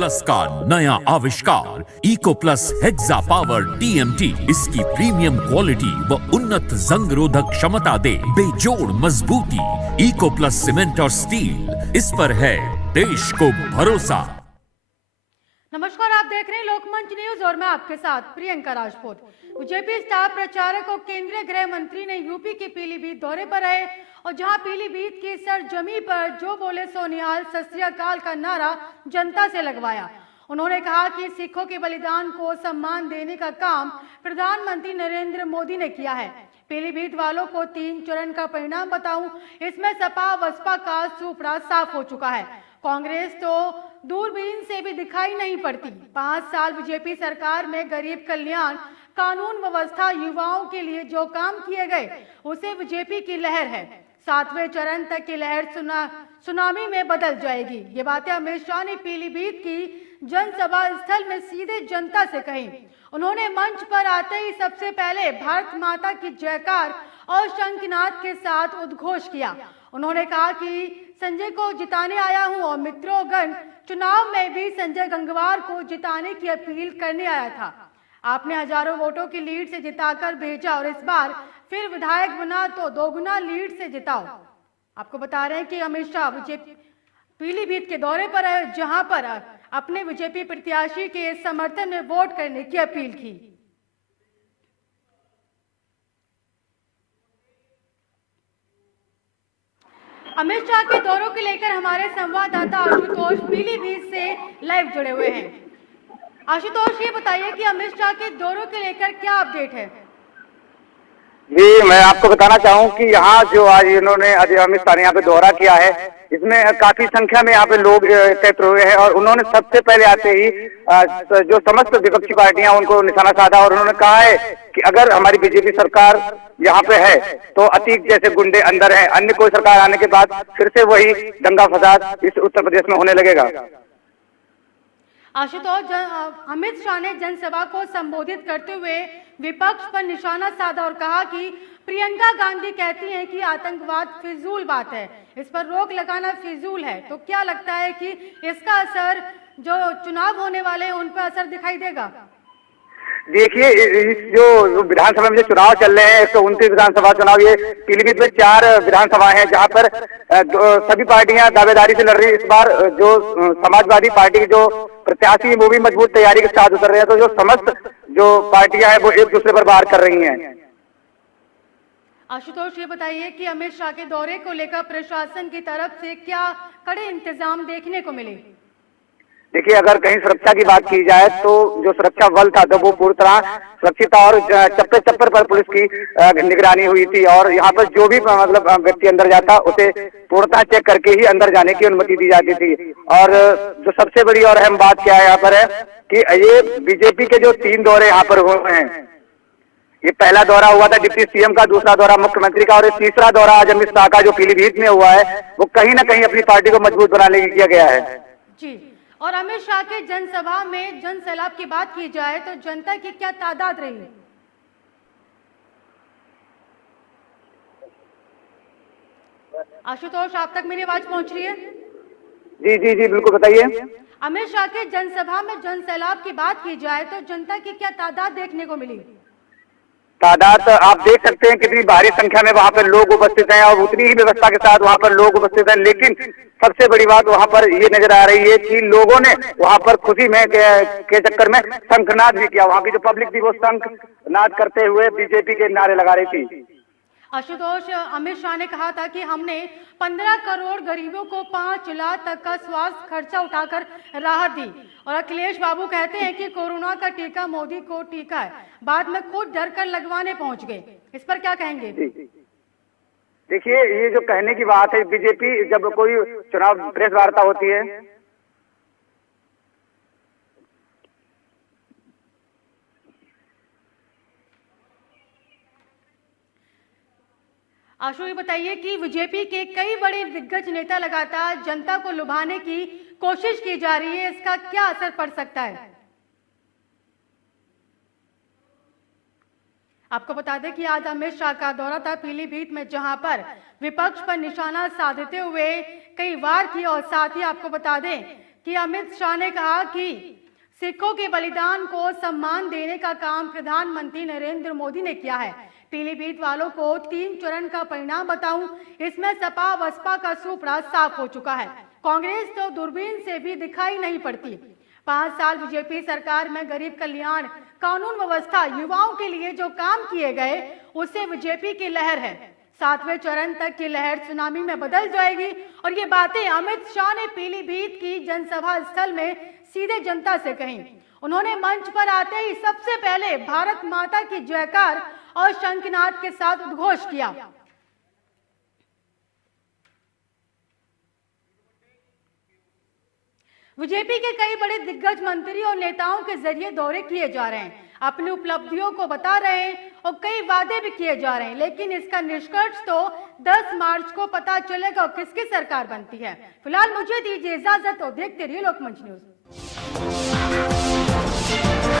Plus का नया आविष्कार eco plus hexa power TMT इसकी प्रीमियम क्वालिटी व उन्नत जंग रोधक क्षमता दे बेजोड़ मजबूती। इको प्लस सीमेंट और स्टील, इस पर है देश को भरोसा। नमस्कार, आप देख रहे हैं लोकमंच न्यूज और मैं आपके साथ प्रियंका राजपूत। बीजेपी स्टार प्रचारक और केंद्रीय गृह मंत्री ने यूपी के पीलीभीत दौरे पर रहे और जहां पीलीभीत की सरजमी पर जो बोले सो निहाल सत श्री अकाल का नारा जनता से लगवाया। उन्होंने कहा कि सिखों के बलिदान को सम्मान देने का काम प्रधानमंत्री नरेंद्र मोदी ने किया है। पीलीभीत वालों को 3 चरण का परिणाम बताऊं, इसमें सपा बसपा का सुपड़ा साफ हो चुका है। कांग्रेस तो दूरबीन से भी दिखाई नहीं पड़ती। 5 साल बीजेपी सरकार में गरीब कल्याण, कानून व्यवस्था, युवाओं के लिए जो काम किए गए उसे बीजेपी की लहर है। 7वें चरण तक की लहर सुनामी में बदल जाएगी। ये बातें अमित शाह ने पीलीभीत की जनसभा स्थल में सीधे जनता से कही। उन्होंने मंच पर आते ही सबसे पहले भारत माता की जयकार और शंखनाद के साथ उद्घोष किया। उन्होंने कहा कि संजय को जिताने आया हूं और मित्रोगण, चुनाव में भी संजय गंगवार को जिताने की अपील करने आया था। आपने हजारों वोटों की लीड से जिताकर भेजा और इस बार फिर विधायक बना तो दोगुना लीड से जिताओ। आपको बता रहे हैं कि अमित शाह बीजेपी पीलीभीत के दौरे पर है, जहां पर अपने बीजेपी प्रत्याशी के समर्थन में वोट करने की अपील की। अमित शाह के दौरों को लेकर हमारे संवाददाता आशुतोष पीलीभीत से लाइव जुड़े हुए हैं। आशुतोष, ये बताइए कि अमित शाह के दौरों को लेकर क्या अपडेट है? जी, मैं आपको बताना चाहूँ कि यहाँ जो आज इन्होंने अमित शाह ने यहाँ पे दौरा किया है, इसमें काफी संख्या में यहाँ पे लोग एकत्र हुए हैं और उन्होंने सबसे पहले आते ही जो समस्त विपक्षी पार्टियां उनको निशाना साधा और उन्होंने कहा है कि अगर हमारी बीजेपी सरकार यहाँ पे है तो अतीक जैसे गुंडे अंदर हैं, अन्य कोई सरकार आने के बाद फिर से वही दंगा फसाद इस उत्तर प्रदेश में होने लगेगा। आशुतोष, अमित शाह ने जनसभा को संबोधित करते हुए विपक्ष पर निशाना साधा और कहा कि प्रियंका गांधी कहती हैं कि आतंकवाद फिजूल बात है, इस पर रोक लगाना फिजूल है। तो क्या लगता है कि इसका असर जो चुनाव होने वाले हैं उन पर असर दिखाई देगा? देखिए, इस जो विधानसभा में जो चुनाव चल रहे हैं, 129 विधानसभा चुनाव, ये पीलीभीत में 4 विधानसभा हैं जहां पर सभी पार्टियां दावेदारी से लड़ रही है। इस बार जो समाजवादी पार्टी की जो प्रत्याशी वो भी मजबूत तैयारी के साथ उतर रहे हैं, तो जो समस्त जो पार्टियां हैं वो एक दूसरे पर वार कर रही हैं। आशुतोष, ये बताइए कि अमित शाह के दौरे को लेकर प्रशासन की तरफ से क्या कड़े इंतजाम देखने को मिले? देखिए, अगर कहीं सुरक्षा की बात की जाए तो जो सुरक्षा बल था तो वो पूरी तरह सुरक्षित था और चप्पे चप्पर पर पुलिस की निगरानी हुई थी और यहाँ पर जो भी मतलब व्यक्ति अंदर जाता उसे पूर्णतः चेक करके ही अंदर जाने की अनुमति दी जाती थी। और जो सबसे बड़ी और अहम बात क्या है यहाँ पर है कि ये बीजेपी के जो 3 दौरे यहाँ पर हुए हैं, ये पहला दौरा हुआ था डिप्टी सीएम का, दूसरा दौरा मुख्यमंत्री का और ये तीसरा दौरा आज अमित शाह का जो पीलीभीत में हुआ है वो कहीं ना कहीं अपनी पार्टी को मजबूत बनाने के लिए किया गया है। जी, और अमित शाह के जनसभा में जन सैलाब की बात की जाए तो जनता की क्या तादाद रही? आशुतोष, आप तक मेरी आवाज पहुंच रही है? जी जी जी, बिल्कुल, बताइए। अमित शाह के जनसभा में जन सैलाब की बात की जाए तो जनता की क्या तादाद देखने को मिली? तादाद आप देख सकते हैं कितनी भारी संख्या में वहां पर लोग उपस्थित हैं और उतनी ही व्यवस्था के साथ वहां पर लोग उपस्थित हैं। लेकिन सबसे बड़ी बात वहां पर ये नजर आ रही है कि लोगों ने वहां पर खुशी में के चक्कर में शंखनाद भी किया। वहां की जो पब्लिक थी वो शंखनाद करते हुए बीजेपी के नारे लगा रही थी। आशुतोष, अमित शाह ने कहा था कि हमने 15 करोड़ गरीबों को 5 लाख तक का स्वास्थ्य खर्चा उठाकर राहत दी और अखिलेश बाबू कहते हैं कि कोरोना का टीका मोदी को टीका है, बाद में खुद डर कर लगवाने पहुंच गए। इस पर क्या कहेंगे? देखिए, ये जो कहने की बात है, बीजेपी जब कोई चुनाव प्रेस वार्ता होती है, आशु, ये बताइए कि बीजेपी के कई बड़े दिग्गज नेता लगातार जनता को लुभाने की कोशिश की जा रही है, इसका क्या असर पड़ सकता है? आपको बता दें कि आज अमित शाह का दौरा था पीलीभीत में, जहां पर विपक्ष पर निशाना साधते हुए कई वार किए और साथ ही आपको बता दें कि अमित शाह ने कहा कि सिखों के बलिदान को सम्मान देने का काम प्रधानमंत्री नरेंद्र मोदी ने किया है। पीलीभीत वालों को 3 चरण का परिणाम बताऊं, इसमें सपा बसपा का सूपड़ा साफ हो चुका है। कांग्रेस तो दूरबीन से भी दिखाई नहीं पड़ती। 5 साल बीजेपी सरकार में गरीब कल्याण, कानून व्यवस्था, युवाओं के लिए जो काम किए गए उससे बीजेपी की लहर है। 7वें चरण तक की लहर सुनामी में बदल जाएगी। और ये बातें अमित शाह ने पीलीभीत की जनसभा स्थल में सीधे जनता से कही। उन्होंने मंच पर आते ही सबसे पहले भारत माता की जयकार और शंखनाद के साथ उद्घोष किया। बीजेपी के कई बड़े दिग्गज मंत्री और नेताओं के जरिए दौरे किए जा रहे हैं, अपनी उपलब्धियों को बता रहे हैं और कई वादे भी किए जा रहे हैं, लेकिन इसका निष्कर्ष तो 10 मार्च को पता चलेगा किसकी सरकार बनती है। फिलहाल मुझे दीजिए इजाजत और देखते रहिए लोकमंच न्यूज।